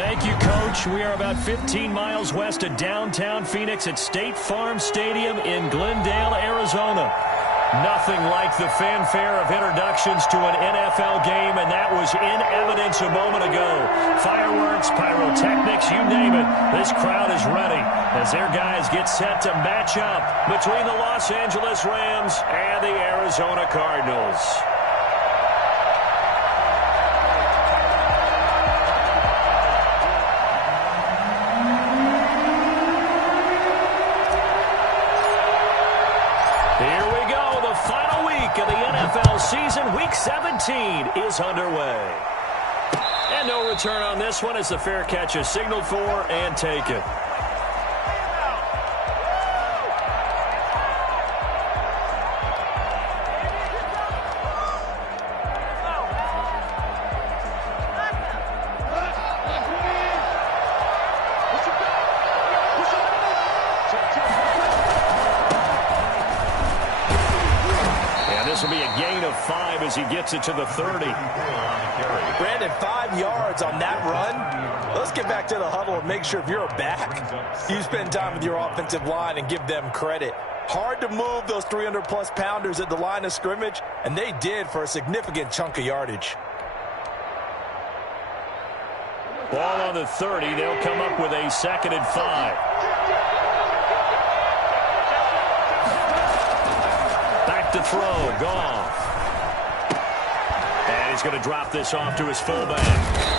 Thank you, Coach. We are about 15 miles west of downtown Phoenix at State Farm Stadium in Glendale, Arizona. Nothing like the fanfare of introductions to an NFL game, and that was in evidence a moment ago. Fireworks, pyrotechnics, you name it. This crowd is ready as their guys get set to match up between the Los Angeles Rams and the Arizona Cardinals. Of the NFL season, Week 17 is underway. And no return on this one as the fair catch is signaled for and taken. This will be a gain of 5 as he gets it to the 30. Brandon, 5 yards on that run. Let's get back to the huddle and make sure if you're back, you spend time with your offensive line and give them credit. Hard to move those 300-plus pounders at the line of scrimmage, and they did for a significant chunk of yardage. Ball on the 30. They'll come up with a 2nd and 5. To throw, Goff. And he's going to drop this off to his fullback.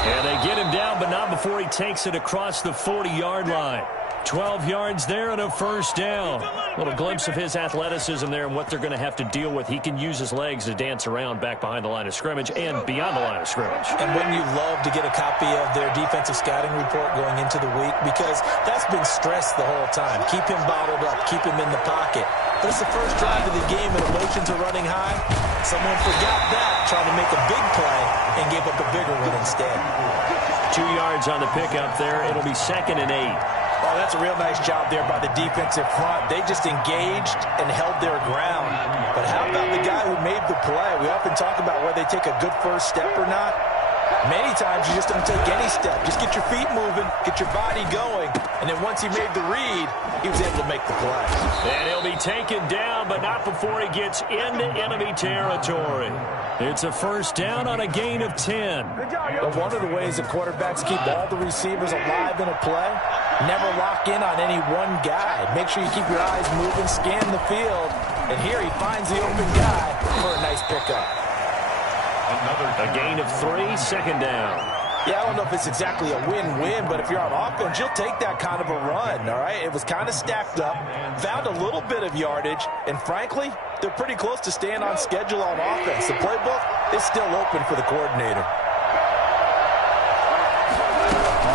And they get him down, but not before he takes it across the 40-yard line. 12 yards there and a first down. A little glimpse of his athleticism there and what they're going to have to deal with. He can use his legs to dance around back behind the line of scrimmage and beyond the line of scrimmage. And wouldn't you love to get a copy of their defensive scouting report going into the week? Because that's been stressed the whole time. Keep him bottled up. Keep him in the pocket. But it's the first drive of the game and emotions are running high. Someone forgot that, trying to make a big play, and gave up a bigger one instead. 2 yards on the pickup there. It'll be 2nd and 8. Oh, that's a real nice job there by the defensive front. They just engaged and held their ground. But how about the guy who made the play? We often talk about whether they take a good first step or not. Many times you just don't take any step. Just get your feet moving, get your body going, and then once he made the read, he was able to make the play. And he'll be taken down, but not before he gets into enemy territory. It's a first down on a gain of 10. Well, one of the ways that quarterbacks keep all the receivers alive in a play, never lock in on any one guy. Make sure you keep your eyes moving, scan the field, and here he finds the open guy for a nice pickup. A gain of 3, 2nd down. Yeah, I don't know if it's exactly a win-win, but if you're on offense, you'll take that kind of a run, all right? It was kind of stacked up, found a little bit of yardage, and frankly, they're pretty close to staying on schedule on offense. The playbook is still open for the coordinator.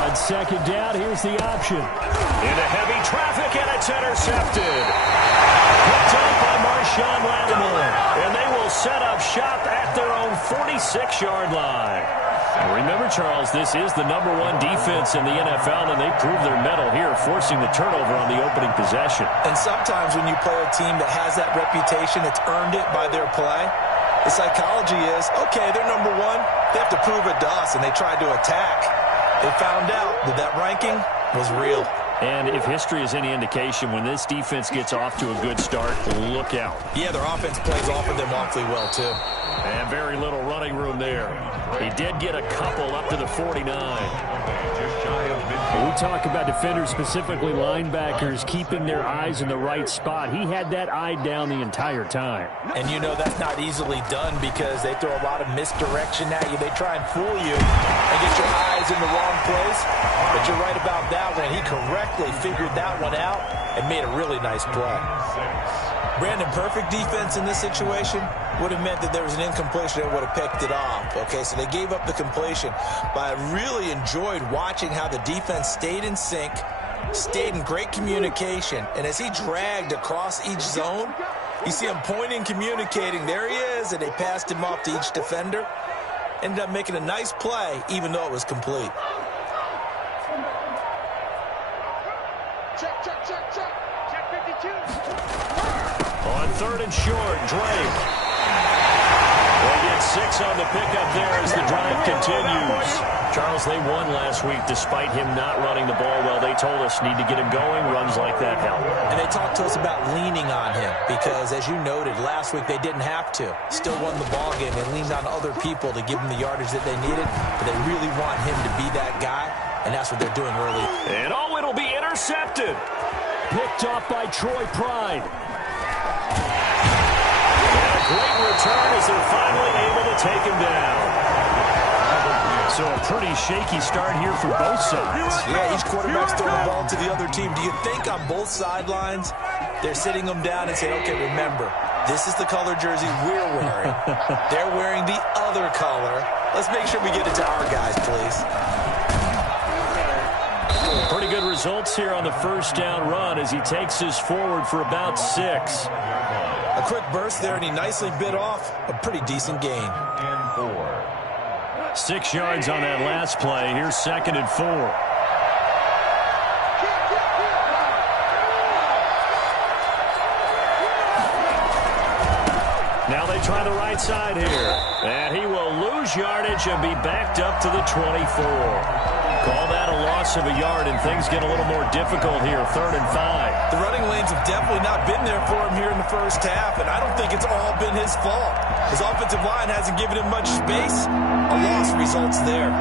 On 2nd down, here's the option. Into heavy traffic, and it's intercepted. Picked up by Marshawn Lattimore, and they will set up shop at their own 46-yard line. Remember, Charles, this is the #1 defense in the NFL, and they proved their mettle here, forcing the turnover on the opening possession. And sometimes when you play a team that has that reputation, that's earned it by their play, the psychology is, okay, they're #1, they have to prove it to us, and they tried to attack. They found out that that ranking was real. And if history is any indication, when this defense gets off to a good start, look out. Yeah, their offense plays off of them awfully well, too. And very little running room there. He did get a couple up to the 49. We talk about defenders, specifically linebackers, keeping their eyes in the right spot. He had that eye down the entire time. And you know that's not easily done because they throw a lot of misdirection at you. They try and fool you and get your eyes in the wrong place. But you're right about that one. He correctly figured that one out and made a really nice play. Brandon, perfect defense in this situation would have meant that there was an incompletion and would have picked it off. Okay, so they gave up the completion. But I really enjoyed watching how the defense stayed in sync, stayed in great communication. And as he dragged across each zone, you see him pointing, communicating. There he is, and they passed him off to each defender. Ended up making a nice play, even though it was complete. Check. Check 52. On 3rd and short, Drake. They get 6 on the pickup there as the drive continues. Charles, they won last week despite him not running the ball well. They told us need to get him going. Runs like that help. And they talked to us about leaning on him because, as you noted, last week they didn't have to. Still won the ball game. They leaned on other people to give them the yardage that they needed, but they really want him to be that guy, and that's what they're doing early. And it'll be intercepted. Picked off by Troy Pride. And a great return as they're finally able to take him down. So a pretty shaky start here for both sides. Yeah, each quarterback's throwing the ball to the other team. Do you think on both sidelines they're sitting them down and saying, okay, remember, this is the color jersey we're wearing. They're wearing the other color. Let's make sure we get it to our guys, please. Pretty good results here on the first down run as he takes us forward for about 6. A quick burst there, and he nicely bit off a pretty decent gain. And 4. 6 yards on that last play. Here's 2nd and 4. Now they try the right side here. And he will lose yardage and be backed up to the 24. Call that a loss of a yard, and things get a little more difficult here. 3rd and 5. The running lanes have definitely not been there for him here in the first half, and I don't think it's all been his fault. His offensive line hasn't given him much space. A loss results there.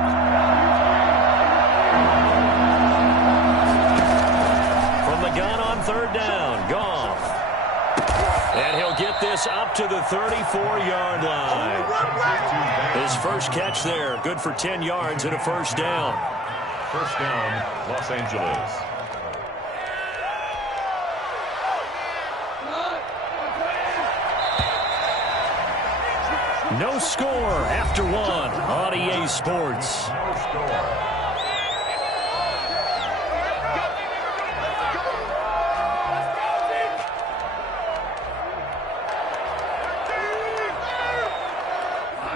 From the gun on 3rd down, Goff. And he'll get this up to the 34-yard line. His first catch there, good for 10 yards and a first down. First down, Los Angeles. No score after 1 on EA Sports. No score.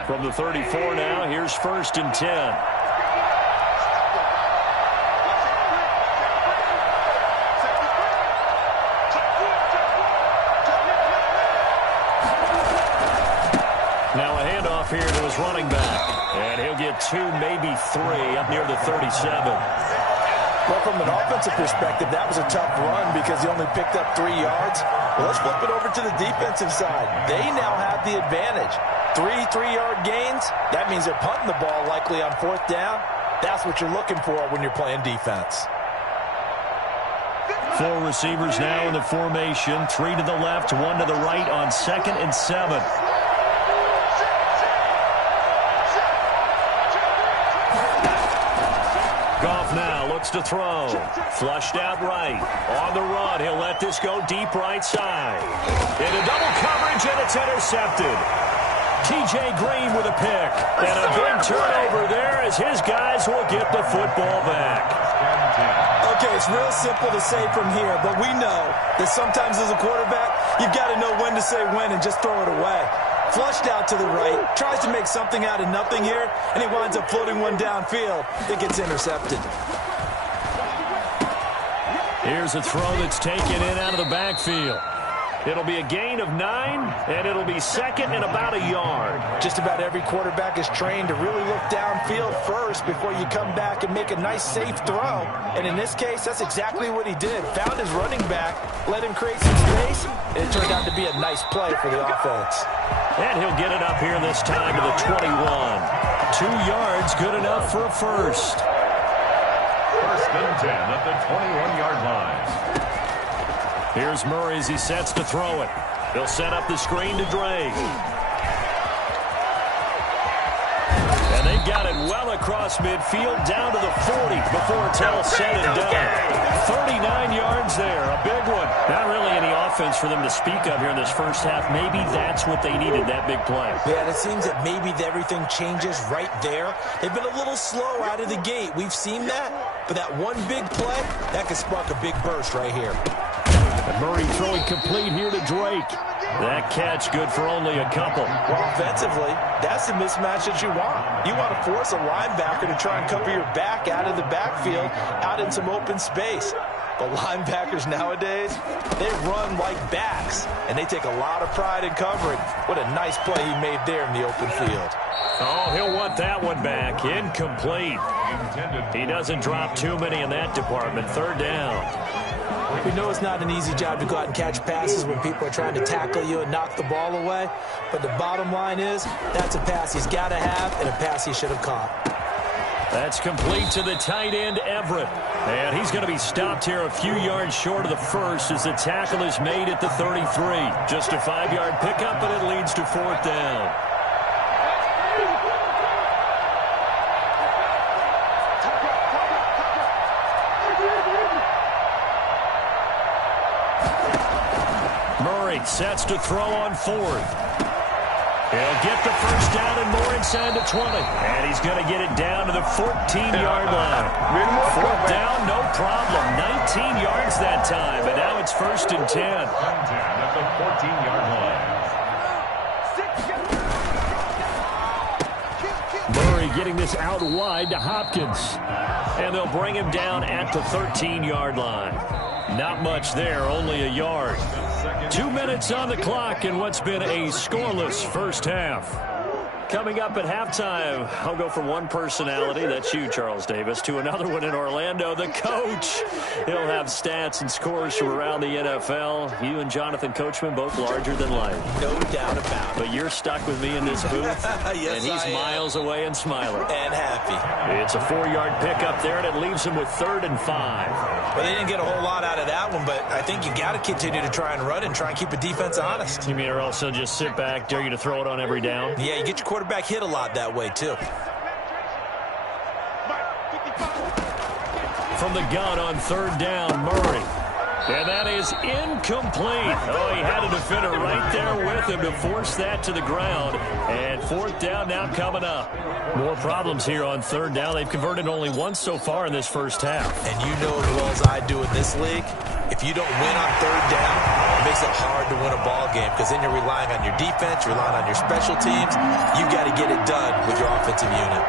From the 34 now, here's 1st and 10. Now a handoff here to his running back. And he'll get 2, maybe 3 up near the 37. Well, from an offensive perspective, that was a tough run because he only picked up 3 yards. Well, let's flip it over to the defensive side. They now have the advantage. 3 3-yard gains, that means they're punting the ball likely on 4th down. That's what you're looking for when you're playing defense. 4 receivers now in the formation. 3 to the left, 1 to the right on 2nd and 7. Goff now looks to throw. Flushed out right. On the run, he'll let this go deep right side. Into double coverage, and it's intercepted. T.J. Green with a pick. And a big turnover there as his guys will get the football back. Okay, it's real simple to say from here, but we know that sometimes as a quarterback, you've got to know when to say when and just throw it away. Flushed out to the right, tries to make something out of nothing here, and he winds up floating one downfield that gets intercepted. Here's a throw that's taken in out of the backfield. It'll be a gain of 9, and it'll be 2nd and about a yard. Just about every quarterback is trained to really look downfield first before you come back and make a nice, safe throw. And in this case, that's exactly what he did. Found his running back, let him create some space, and it turned out to be a nice play for the offense. And he'll get it up here this time to the 21. 2 yards, good enough for a first. 1st and 10 at the 21-yard line. Here's Murray as he sets to throw it. He'll set up the screen to Drake. And they've got it well across midfield, down to the 40 before it's all said and done. 39 yards there, a big one. Not really any offense for them to speak of here in this first half. Maybe that's what they needed, that big play. Yeah, and it seems that maybe everything changes right there. They've been a little slow out of the gate. We've seen that, but that one big play, that could spark a big burst right here. And Murray throwing complete here to Drake. That catch good for only a couple. Well, offensively, that's the mismatch that you want. You want to force a linebacker to try and cover your back out of the backfield, out in some open space. But linebackers nowadays, they run like backs, and they take a lot of pride in covering. What a nice play he made there in the open field. Oh, he'll want that one back. Incomplete. He doesn't drop too many in that department. Third down. We know it's not an easy job to go out and catch passes when people are trying to tackle you and knock the ball away. But the bottom line is, that's a pass he's got to have and a pass he should have caught. That's complete to the tight end, Everett. And he's going to be stopped here a few yards short of the first as the tackle is made at the 33. Just a 5-yard pickup, and it leads to fourth down. Murray sets to throw on fourth. He'll get the first down and more inside the 20. And he's going to get it down to the 14-yard line. Fourth down, no problem. 19 yards that time, and now it's first and 10. At the 14-yard line. Murray getting this out wide to Hopkins. And they'll bring him down at the 13-yard line. Not much there, only a yard. 2 minutes on the clock in what's been a scoreless first half. Coming up at halftime, I'll go from one personality, that's you, Charles Davis, to another one in Orlando, the coach. He'll have stats and scores from around the NFL. You and Jonathan Coachman, both larger than life. No doubt about it. But you're stuck with me in this booth, yes, and he's miles away and smiling. And happy. It's a 4-yard pickup there, and it leaves him with 3rd and 5. Well, they didn't get a whole lot out of that one, but I think you got to continue to try and run and try and keep the defense honest. You mean or else they'll just sit back, dare you to throw it on every down? Yeah, you get your quarterback hit a lot that way, too. From the gun on 3rd down, Murray. And that is incomplete. Oh, he had a defender right there with him to force that to the ground. And 4th down now coming up. More problems here on 3rd down. They've converted only once so far in this first half. And you know as well as I do in this league, if you don't win on 3rd down, it makes it hard to win a ball game because then you're relying on your defense, you're relying on your special teams. You've got to get it done with your offensive unit.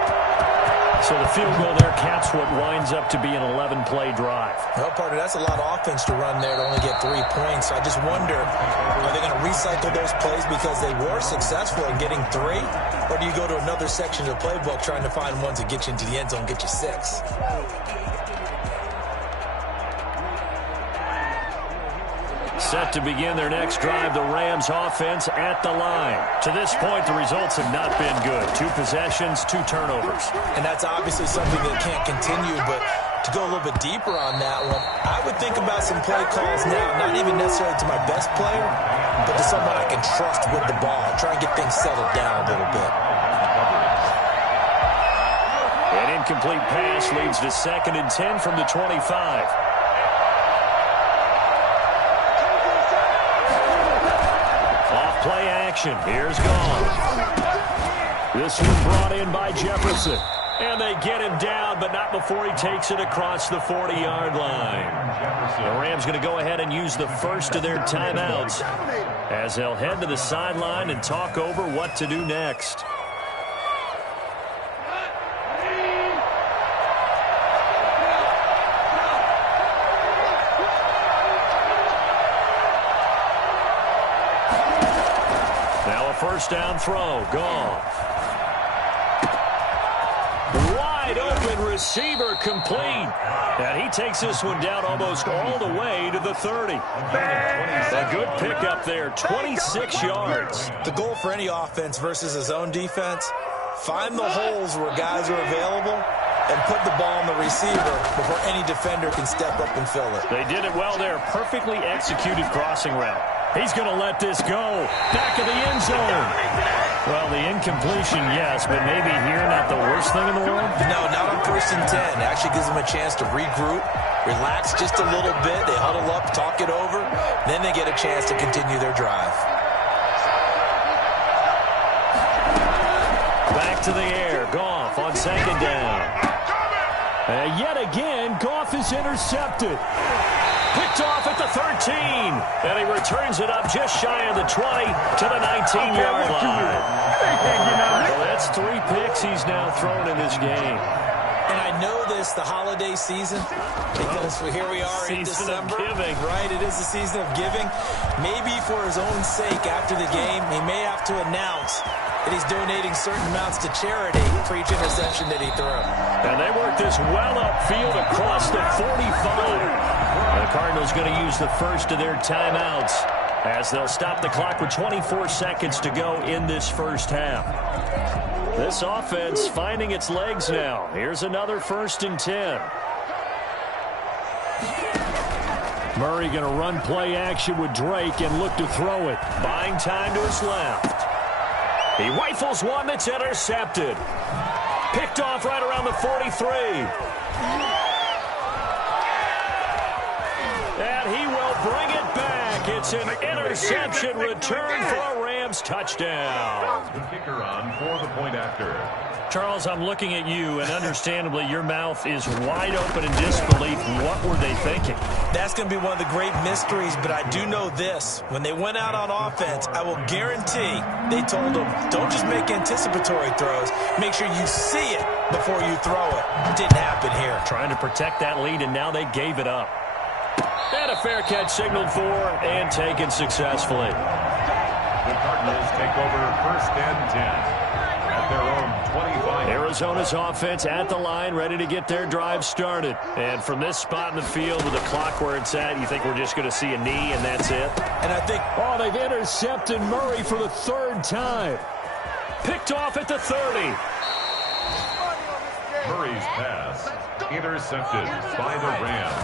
So the field goal there caps what winds up to be an 11-play drive. Well, partner, that's a lot of offense to run there to only get 3 points. So I just wonder, are they going to recycle those plays because they were successful in getting 3? Or do you go to another section of the playbook trying to find ones that get you into the end zone, get you 6? Set to begin their next drive, the Rams offense at the line. To this point, the results have not been good. 2 possessions, 2 turnovers. And that's obviously something that can't continue, but to go a little bit deeper on that one, I would think about some play calls now, not even necessarily to my best player, but to someone I can trust with the ball. Try and get things settled down a little bit. An incomplete pass leads to 2nd and 10 from the 25. Play action. Here's Gone. This one brought in by Jefferson. And they get him down, but not before he takes it across the 40-yard line. The Rams going to go ahead and use the first of their timeouts as they'll head to the sideline and talk over what to do next. First down throw, Goff. Wide open receiver complete. And he takes this one down almost all the way to the 30. A good pickup there, 26 yards. The goal for any offense versus his own defense, find the holes where guys are available and put the ball on the receiver before any defender can step up and fill it. They did it well there. Perfectly executed crossing route. He's going to let this go. Back of the end zone. Well, the incompletion, yes, but maybe here not the worst thing in the world? No, not on 1st and 10. It actually gives them a chance to regroup, relax just a little bit. They huddle up, talk it over. Then they get a chance to continue their drive. Back to the air. Goff on 2nd down. And yet again, Goff is intercepted. Picked off at the 13. And he returns it up just shy of the 20 to the 19-yard line. Well, that's 3 picks he's now thrown in this game. And I know this, the holiday season, because here we are in December. Season of giving. Right, it is the season of giving. Maybe for his own sake after the game, he may have to announce that he's donating certain amounts to charity for each interception that he threw. And they work this well upfield across the 45. The Cardinals going to use the first of their timeouts as they'll stop the clock with 24 seconds to go in this first half. This offense finding its legs now. Here's another 1st and 10. Murray going to run play action with Drake and look to throw it. Buying time to his left. He rifles one that's intercepted. Picked off right around the 43. And he will bring it back. It's an interception return for a Rams touchdown. The kicker on for the point after. Charles, I'm looking at you, and understandably, your mouth is wide open in disbelief. What were they thinking? That's going to be one of the great mysteries, but I do know this. When they went out on offense, I will guarantee they told them, don't just make anticipatory throws. Make sure you see it before you throw it. It didn't happen here. Trying to protect that lead, and now they gave it up. And a fair catch signaled for and taken successfully. The Cardinals take over 1st and 10. At their own 25. Arizona's offense at the line, ready to get their drive started. And from this spot in the field with the clock where it's at, you think we're just going to see a knee and that's it? And I think, oh, they've intercepted Murray for the 3rd time. Picked off at the 30. Murray's pass intercepted by the Rams.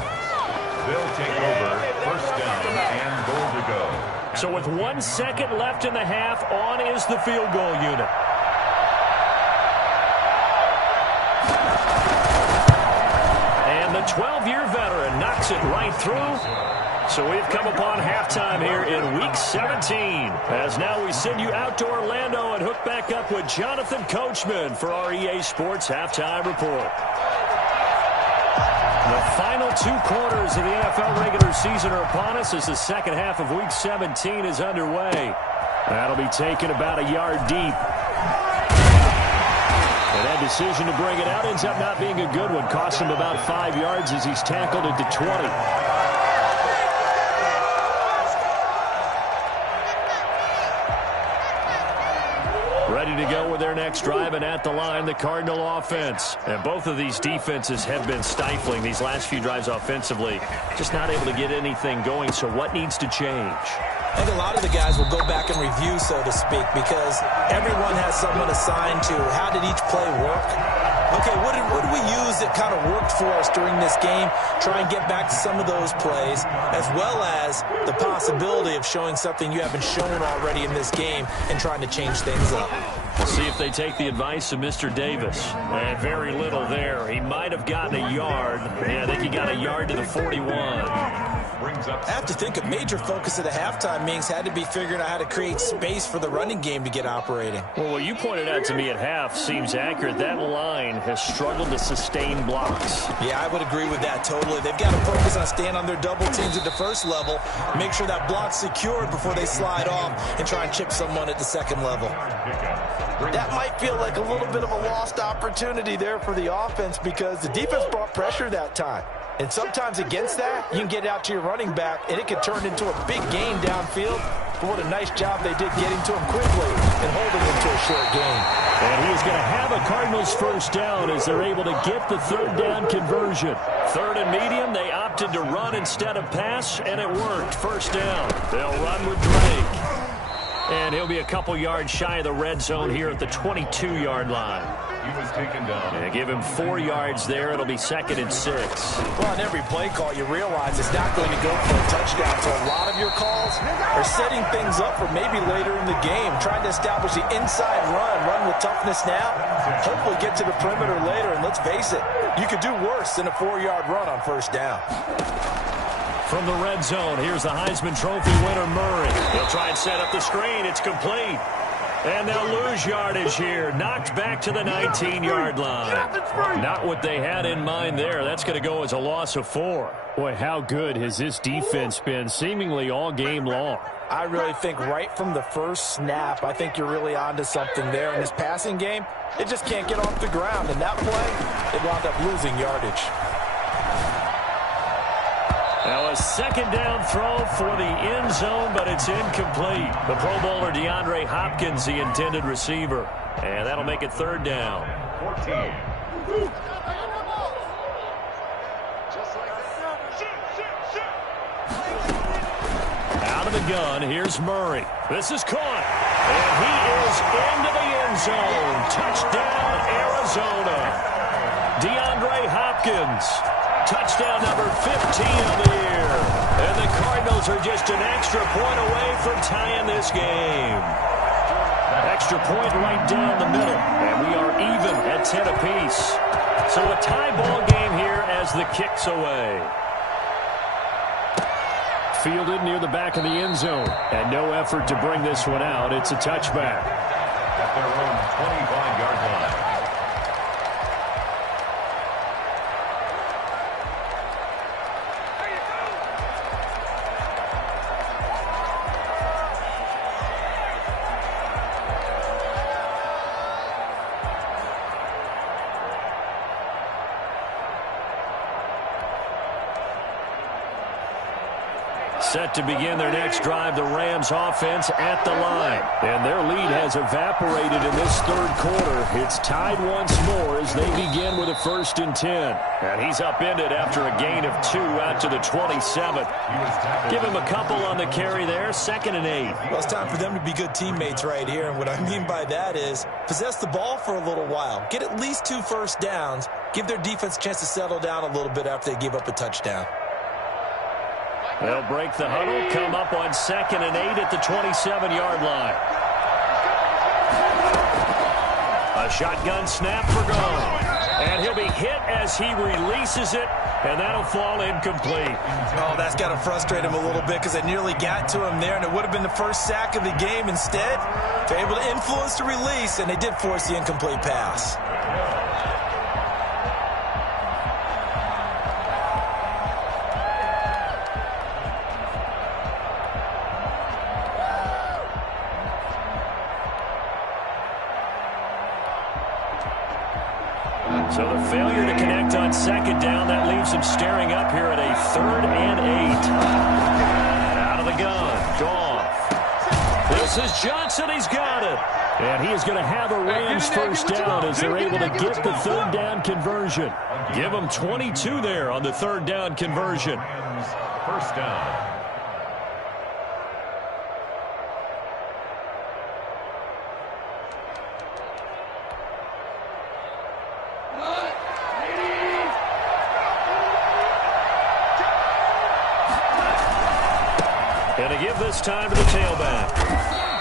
They'll take over 1st down and goal to go. So with 1 second left in the half, on is the field goal unit. The 12-year veteran knocks it right through. So we've come upon halftime here in Week 17. As now we send you out to Orlando and hook back up with Jonathan Coachman for our EA Sports Halftime Report. The final 2 quarters of the NFL regular season are upon us as the second half of Week 17 is underway. That'll be taken about a yard deep. And that decision to bring it out ends up not being a good one. Cost him about 5 yards as he's tackled at the 20. Ready to go with their next drive, and at the line, the Cardinal offense. And both of these defenses have been stifling these last few drives offensively. Just not able to get anything going, so what needs to change? I think a lot of the guys will go back and review, so to speak, because everyone has someone assigned to how did each play work. Okay, what did we use that kind of worked for us during this game? Try and get back to some of those plays, as well as the possibility of showing something you haven't shown already in this game and trying to change things up. We'll see if they take the advice of Mr. Davis. And very little there. He might have gotten a yard. Yeah, I think he got a yard to the 41. I have to think a major focus of the halftime meetings had to be figuring out how to create space for the running game to get operating. Well, what you pointed out to me at half seems accurate. That line has struggled to sustain blocks. Yeah, I would agree with that totally. They've got to focus on staying on their double teams at the first level, make sure that block's secured before they slide off and try and chip someone at the second level. That might feel like a little bit of a lost opportunity there for the offense because the defense brought pressure that time. And sometimes against that, you can get out to your running back, and it can turn into a big gain downfield. But what a nice job they did getting to him quickly and holding him to a short gain. And he is going to have a Cardinals first down as they're able to get the 3rd down conversion. 3rd and medium, they opted to run instead of pass, and it worked. First down. They'll run with Drake. And he'll be a couple yards shy of the red zone here at the 22-yard line. He was taken down. And give him 4 yards there. It'll be 2nd and 6. Well, on every play call, you realize it's not going to go for a touchdown. So a lot of your calls are setting things up for maybe later in the game, trying to establish the inside run with toughness now, hopefully get to the perimeter later. And let's face it, you could do worse than a 4-yard run on first down. From the red zone, here's the Heisman Trophy winner, Murray. He'll try and set up the screen. It's complete. And they'll lose yardage here. Knocked back to the 19-yard line. Not what they had in mind there. That's going to go as a loss of 4. Boy, how good has this defense been seemingly all game long? I really think right from the first snap, I think you're really onto something there. In this passing game, it just can't get off the ground. And that play, it wound up losing yardage. Now a second down throw for the end zone, but it's incomplete. The Pro Bowler DeAndre Hopkins, the intended receiver. And that'll make it third down. 14. Out of the gun, here's Murray. This is caught. And he is into the end zone. Touchdown, Arizona. DeAndre Hopkins. Touchdown number 15 of the year. And the Cardinals are just an extra point away from tying this game. Extra point right down the middle. And we are even at 10 apiece. So a tie ball game here as the kick's away. Fielded near the back of the end zone. And no effort to bring this one out. It's a touchback. At their own 25-yard line. Set to begin their next drive, the Rams offense at the line. And their lead has evaporated in this third quarter. It's tied once more as they begin with a 1st and 10. And he's upended after a gain of 2 out to the 27. Give him a couple on the carry there, 2nd and 8. Well, it's time for them to be good teammates right here. And what I mean by that is possess the ball for a little while. Get at least 2 first downs. Give their defense a chance to settle down a little bit after they give up a touchdown. They'll break the huddle, come up on 2nd and 8 at the 27-yard line. A shotgun snap for Gone. And he'll be hit as he releases it, and that'll fall incomplete. Oh, that's got to frustrate him a little bit because they nearly got to him there, and it would have been the first sack of the game. Instead, they're able to influence the release, and they did force the incomplete pass. So the failure to connect on 2nd down, that leaves him staring up here at a 3rd and 8. Out of the gun, Goff. This is Johnson, he's got it. And he is going to have a Rams first down as they're able to get the 3rd down conversion. Give them 22 there on the 3rd down conversion. First down. And to give this time to the tailback.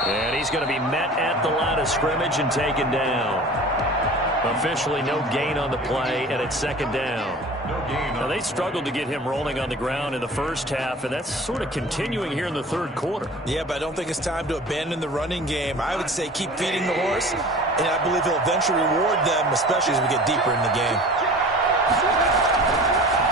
And he's going to be met at the line of scrimmage and taken down. Officially no gain on the play, and it's 2nd down. Now, they struggled to get him rolling on the ground in the first half, and that's sort of continuing here in the 3rd quarter. Yeah, but I don't think it's time to abandon the running game. I would say keep feeding the horse, and I believe he'll eventually reward them, especially as we get deeper in the game.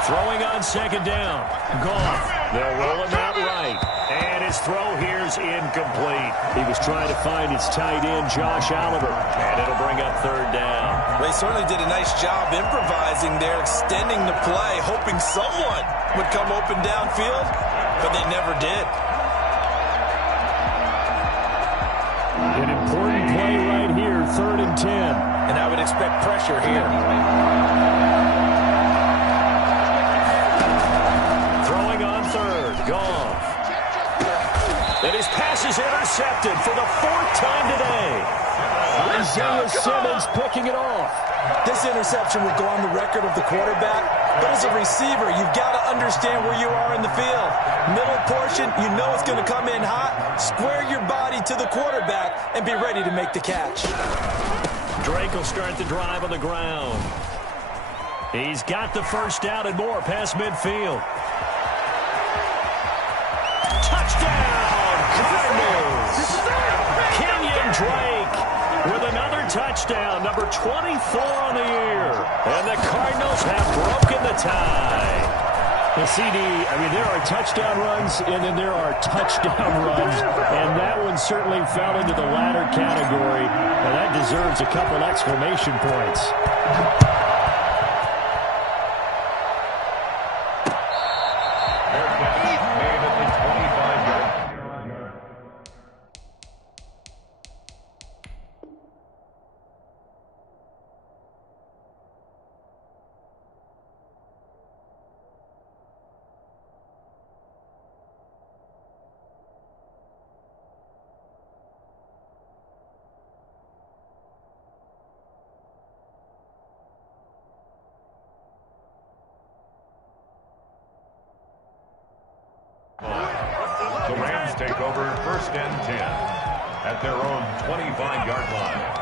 Throwing on 2nd down. Goff. They'll roll him out right. And his throw here's incomplete. He was trying to find his tight end, Josh Oliver. And it'll bring up 3rd down. They certainly did a nice job improvising there, extending the play, hoping someone would come open downfield, but they never did. An important play right here, 3rd and 10. And I would expect pressure here. Throwing on 3rd, Goff. And his pass is intercepted for the 4th time today. Isaiah Simmons picking it off. This interception will go on the record of the quarterback, but as a receiver, you've got to understand where you are in the field. Middle portion, you know it's going to come in hot. Square your body to the quarterback and be ready to make the catch. Drake will start the drive on the ground. He's got the first down and more past midfield. Touchdown, Cardinals! Kenyon Drake touchdown, number 24 on the year. And the Cardinals have broken the tie. The CD, I mean, there are touchdown runs, and then there are touchdown runs, and that one certainly fell into the latter category, and that deserves a couple exclamation points. The Rams take over 1st and 10 at their own 25-yard line.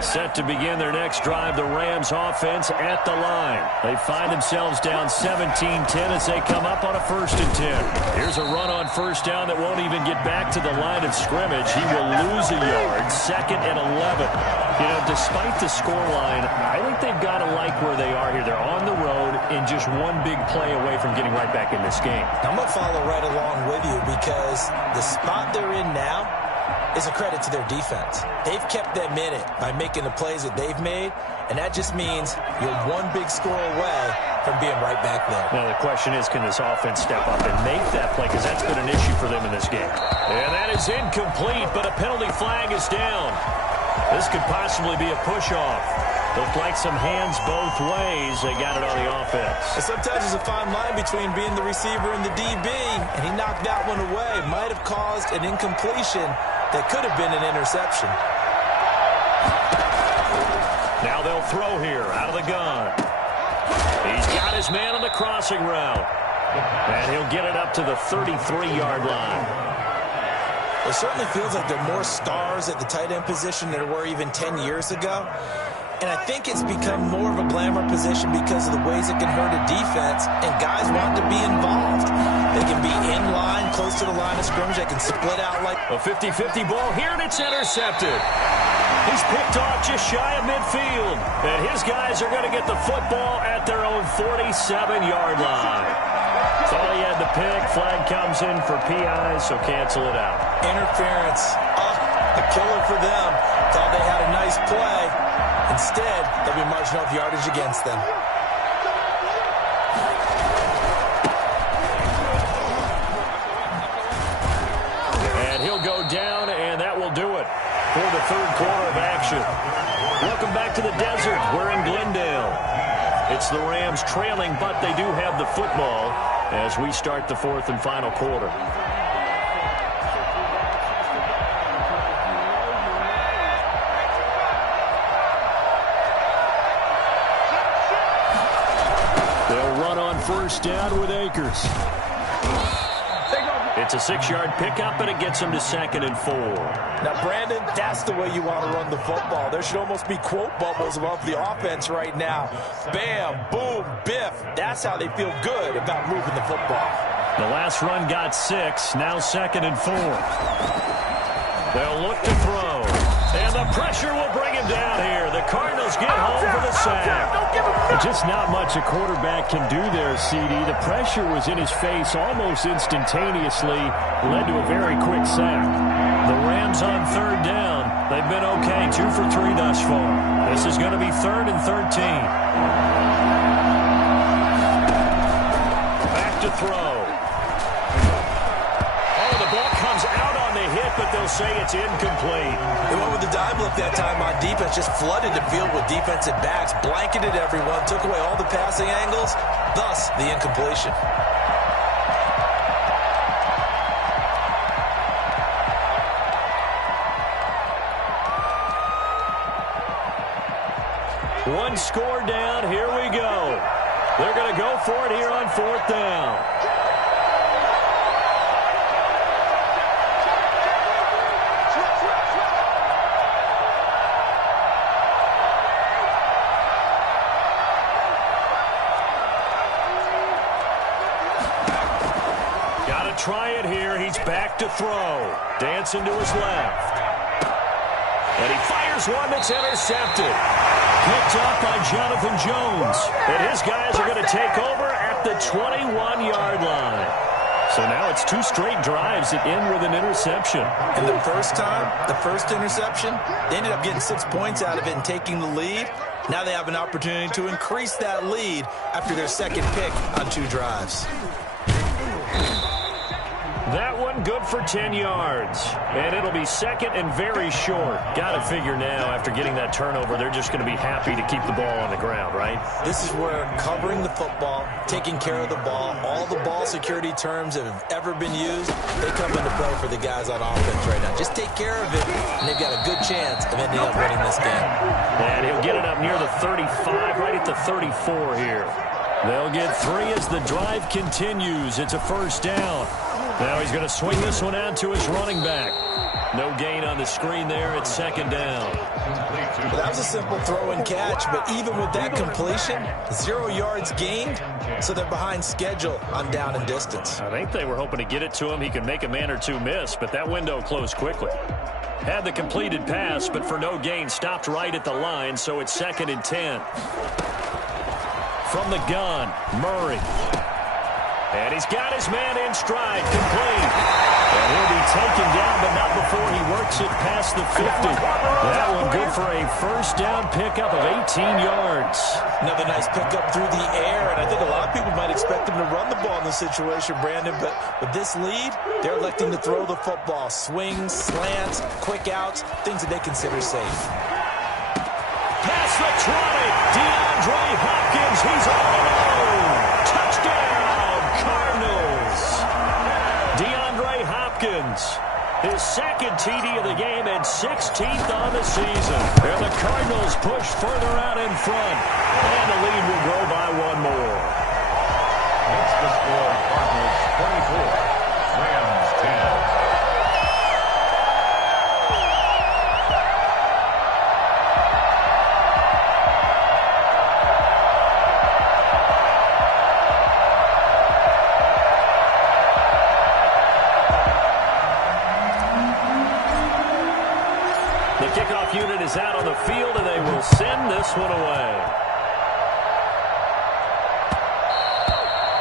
Set to begin their next drive, the Rams offense at the line. They find themselves down 17-10 as they come up on a 1st and 10. Here's a run on 1st down that won't even get back to the line of scrimmage. He will lose a yard, 2nd and 11. You know, despite the scoreline, I think they've got to like where they are here. They're on the road and just one big play away from getting right back in this game. I'm going to follow right along with you because the spot they're in now is a credit to their defense. They've kept them in it by making the plays that they've made, and that just means you're one big score away from being right back there. Now, the question is, can this offense step up and make that play? Because that's been an issue for them in this game. And that is incomplete, but a penalty flag is down. This could possibly be a push-off. Looked like some hands both ways. They got it on the offense. And sometimes there's a fine line between being the receiver and the DB, and he knocked that one away. Might have caused an incompletion that could have been an interception. Now they'll throw here out of the gun. He's got his man on the crossing route. And he'll get it up to the 33-yard line. It certainly feels like there are more stars at the tight end position than there were even 10 years ago. And I think it's become more of a glamour position because of the ways it can hurt a defense, and guys want to be involved. They can be in line, close to the line of scrimmage. They can split out like a 50-50 ball here, and it's intercepted. He's picked off just shy of midfield, and his guys are going to get the football at their own 47-yard line. Thought he had the pick. Flag comes in for PI, so cancel it out. Interference. A killer for them. Thought they had a nice play. Instead, there'll be marginal yardage against them. And he'll go down, and that will do it for the 3rd quarter of action. Welcome back to the desert. We're in Glendale. It's the Rams trailing, but they do have the football as we start the 4th and final quarter. They'll run on 1st down with Akers. It's a 6-yard pickup, and it gets him to 2nd and 4. Now, Brandon, that's the way you want to run the football. There should almost be quote bubbles above the offense right now. Bam, boom, biff. That's how they feel good about moving the football. The last run got 6, now 2nd and 4. They'll look to throw. And the pressure will bring him down here. The Cardinals get home for the sack. Just not much a quarterback can do there, CD. The pressure was in his face almost instantaneously, led to a very quick sack. The Rams on 3rd down. They've been okay, 2 for 3 thus far. This is going to be 3rd and 13. Back to throw. But they'll say it's incomplete. They went with the dime look that time on defense, just flooded the field with defensive backs, blanketed everyone, took away all the passing angles, thus the incompletion. One score down, here we go. They're going to go for it here on 4th down. try it here. He's back to throw. Dancing to his left. And he fires one that's intercepted. Picked up by Jonathan Jones. And his guys are going to take over at the 21-yard line. So now it's 2 straight drives that end with an interception. And the first interception, they ended up getting 6 points out of it and taking the lead. Now they have an opportunity to increase that lead after their second pick on 2 drives. That one good for 10 yards. And it'll be second and very short. Got to figure now, after getting that turnover, they're just going to be happy to keep the ball on the ground, right? This is where covering the football, taking care of the ball, all the ball security terms that have ever been used, they come into play for the guys on offense right now. Just take care of it, and they've got a good chance of ending up winning this game. And he'll get it up near the 35, right at the 34 here. They'll get 3 as the drive continues. It's a first down. Now he's going to swing this one out to his running back. No gain on the screen there. It's second down. Well, that was a simple throw and catch, but even with that completion, 0 yards gained, so they're behind schedule on down and distance. I think they were hoping to get it to him. He could make a man or 2 miss, but that window closed quickly. Had the completed pass, but for no gain, stopped right at the line, so it's second and 10. From the gun, Murray. And he's got his man in stride, complete. And he'll be taken down, but not before he works it past the 50. That one good for a first down pickup of 18 yards. Another nice pickup through the air, and I think a lot of people might expect him to run the ball in this situation, Brandon, but with this lead, they're electing to throw the football. Swings, slants, quick outs, things that they consider safe. Past the 20, DeAndre Hopkins, he's all alone. Touchdown, Cardinals. DeAndre Hopkins, his second TD of the game and 16th on the season. And the Cardinals push further out in front. And the lead will grow by 1 more. That's the score. Cardinals 24, Rams 10. Unit is out on the field, and they will send this one away.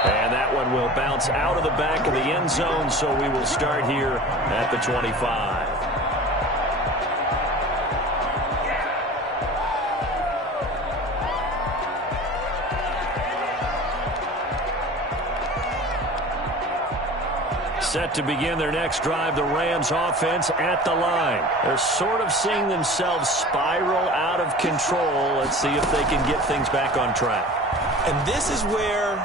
And that one will bounce out of the back of the end zone, so we will start here at the 25. Set to begin their next drive, the Rams offense at the line. They're sort of seeing themselves spiral out of control. Let's see if they can get things back on track. And this is where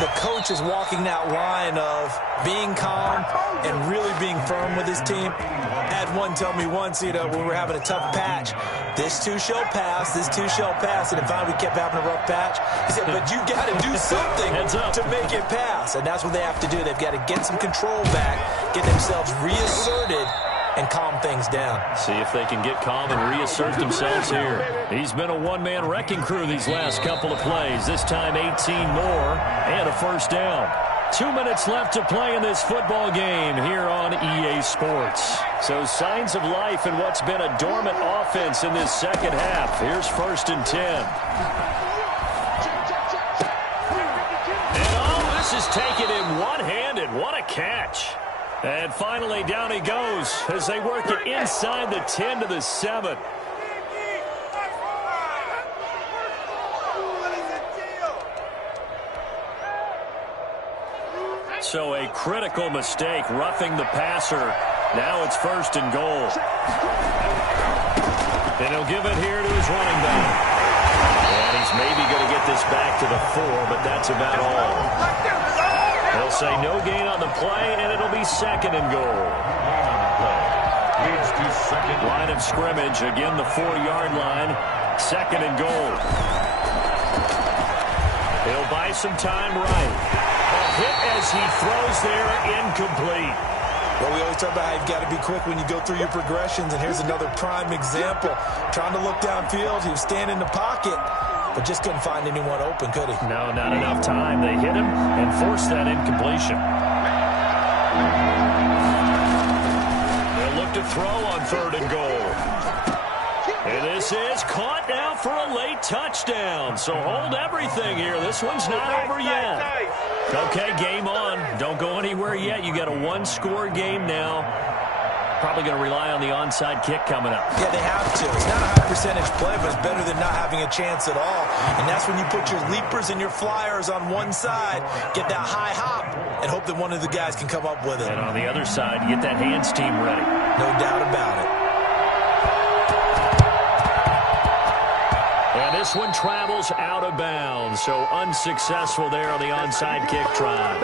the coach is walking that line of being calm and really being firm with his team. I had one tell me once, when we were having a tough patch, this too shall pass, this too shall pass. And if we kept having a rough patch, he said, but you got to do something to make it pass. And that's what they have to do. They've got to get some control back, get themselves reasserted, and calm things down. See if they can get calm and reassert themselves here. He's been a one-man wrecking crew these last couple of plays. This time 18 more and a first down. 2 minutes left to play in this football game here on EA Sports. So signs of life in what's been a dormant offense in this second half. Here's first and 10. And this is taken in one-handed. What a catch. And finally, down he goes as they work it inside the 10 to the 7. So a critical mistake, roughing the passer. Now it's first and goal. And he'll give it here to his running back. And he's maybe going to get this back to the 4, but that's about all. They'll say no gain on the play, and it'll be second and goal. Leads to second. Line of scrimmage, again the 4-yard line. Second and goal. He'll buy some time right. A hit as he throws there, incomplete. Well, we always talk about how you've got to be quick when you go through your progressions, and here's another prime example. Trying to look downfield, he was standing in the pocket, but just couldn't find anyone open, could he? No, not enough time. They hit him and forced that incompletion. They'll look to throw on 3rd and goal. And this is caught now for a late touchdown. So hold everything here. This one's not over yet. Okay, game on. Don't go anywhere yet. You got a one-score game now. Probably going to rely on the onside kick coming up. Yeah, they have to. It's not a high percentage play, but it's better than not having a chance at all. And that's when you put your leapers and your flyers on one side, get that high hop, and hope that one of the guys can come up with it. And on the other side, you get that hands team ready. No doubt about it. And this one travels out of bounds, so unsuccessful there on the onside kick try.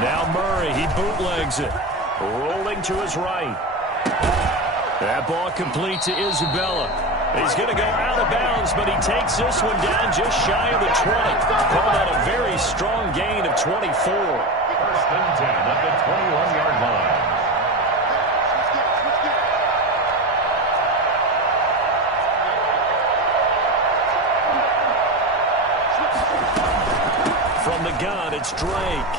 Now Murray, he bootlegs it, rolling to his right. That ball complete to Isabella. He's going to go out of bounds, but he takes this one down just shy of the 20. Called out a very strong gain of 24. 1st and 10 at the 21-yard line. From the gun, it's Drake.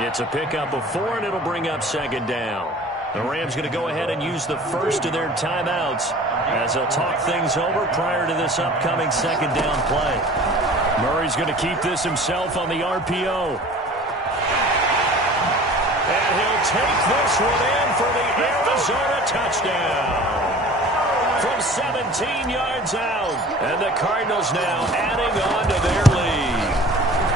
It's a pickup of 4, and it'll bring up 2nd down. The Rams going to go ahead and use the first of their timeouts as they'll talk things over prior to this upcoming 2nd down play. Murray's going to keep this himself on the RPO. And he'll take this one in for the Arizona touchdown. From 17 yards out. And the Cardinals now adding on to their lead.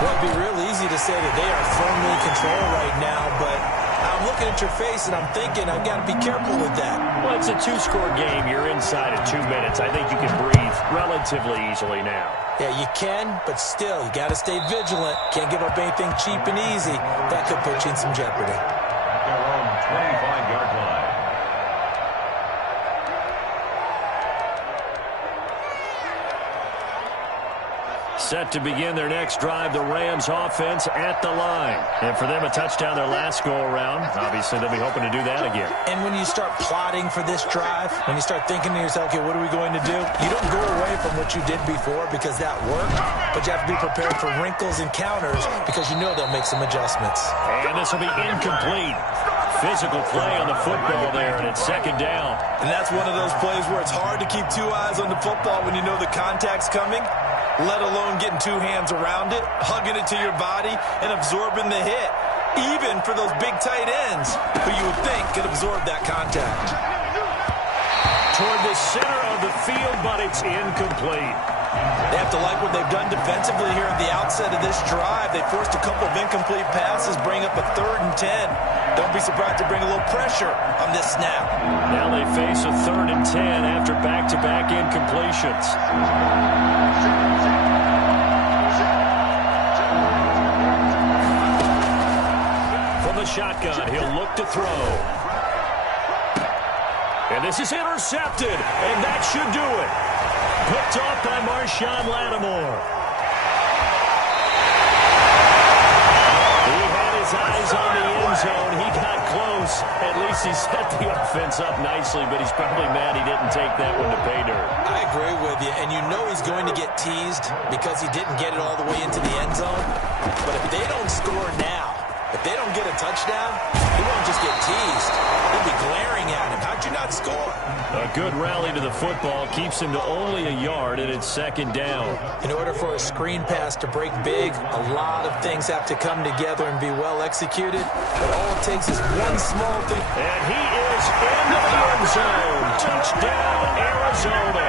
Well, it'd be real easy to say that they are firmly in control right now, but I'm looking at your face and I'm thinking I've got to be careful with that. Well, it's a 2-score game. You're inside of 2 minutes. I think you can breathe relatively easily now. Yeah, you can, but still, you got to stay vigilant. Can't give up anything cheap and easy. That could put you in some jeopardy. Their own 25-yard line. Set to begin their next drive, the Rams offense at the line. And for them, a touchdown their last go-around. Obviously, they'll be hoping to do that again. And when you start plotting for this drive, when you start thinking to yourself, okay, what are we going to do? You don't go away from what you did before because that worked, but you have to be prepared for wrinkles and counters because you know they'll make some adjustments. And this will be incomplete. Physical play on the football there, and it's 2nd down. And that's one of those plays where it's hard to keep 2 eyes on the football when you know the contact's coming, let alone getting 2 hands around it, hugging it to your body, and absorbing the hit, even for those big tight ends who you would think could absorb that contact. Toward the center of the field, but it's incomplete. They have to like what they've done defensively here at the outset of this drive. They forced a couple of incomplete passes, bring up a 3rd and 10. Don't be surprised to bring a little pressure on this snap. Now they face a 3rd and 10 after back-to-back incompletions. From the shotgun, he'll look to throw. And this is intercepted, and that should do it. Picked off by Marshawn Lattimore. He had his eyes on the end zone. He got close. At least he set the offense up nicely, but he's probably mad he didn't take that one to pay dirt. I agree with you, and you know he's going to get teased because he didn't get it all the way into the end zone. But if they don't score now, if they don't get a touchdown, he won't just get teased. He'll be glaring at him. How'd you not score? A good rally to the football keeps him to only a yard, and it's 2nd down. In order for a screen pass to break big, a lot of things have to come together and be well executed. But all it takes is one small thing. And he is into the end zone. Touchdown, Arizona.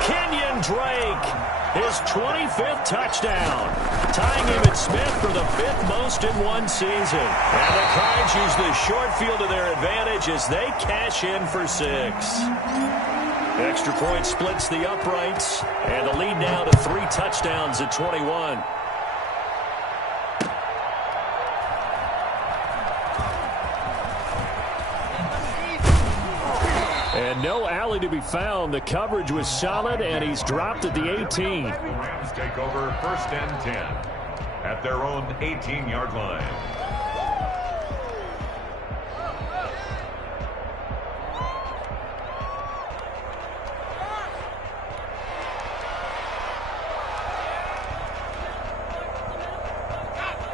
Kenyon Drake, his 25th touchdown, tying him at Smith for the 5th most in one season. And the Cards use the short field to their advantage as they cash in for 6. Extra point splits the uprights, and the lead now to 3 touchdowns at 21. And no alley to be found. The coverage was solid, and he's dropped at the 18. Rams take over 1st and 10 at their own 18-yard line.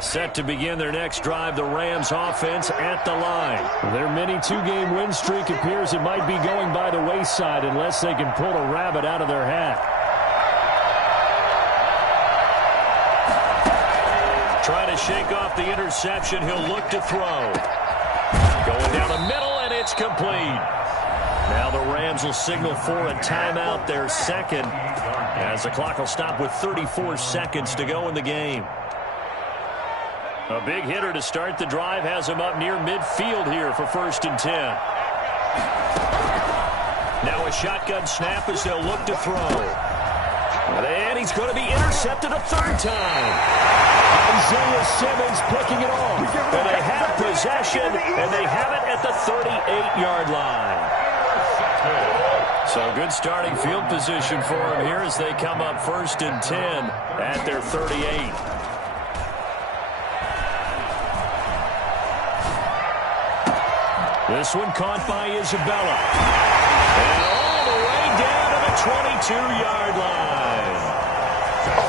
Set to begin their next drive, the Rams offense at the line. Their mini two-game win streak appears it might be going by the wayside unless they can pull a rabbit out of their hat. Trying to shake off the interception, he'll look to throw. Going down the middle, and it's complete. Now the Rams will signal for a timeout, their second, as the clock will stop with 34 seconds to go in the game. A big hitter to start the drive has him up near midfield here for 1st and 10. Now a shotgun snap as they'll look to throw. And he's going to be intercepted a third time. Isaiah Simmons picking it off. And they have possession, and they have it at the 38-yard line. So good starting field position for him here as they come up 1st and 10 at their 38. This one caught by Isabella. And all the way down to the 22-yard line.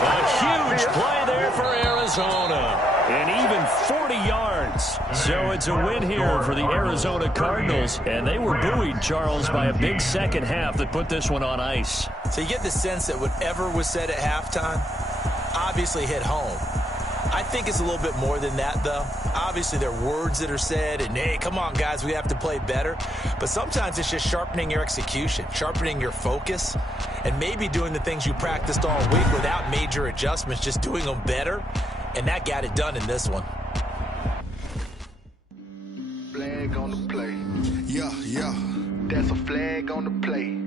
A huge play there for Arizona. And even 40 yards. So it's a win here for the Arizona Cardinals. And they were buoyed, Charles, by a big second half that put this one on ice. So you get the sense that whatever was said at halftime obviously hit home. I think it's a little bit more than that, though. Obviously, there are words that are said, and, hey, come on, guys, we have to play better. But sometimes it's just sharpening your execution, sharpening your focus, and maybe doing the things you practiced all week without major adjustments, just doing them better. And that got it done in this one. Flag on the play. Yeah. That's a flag on the play.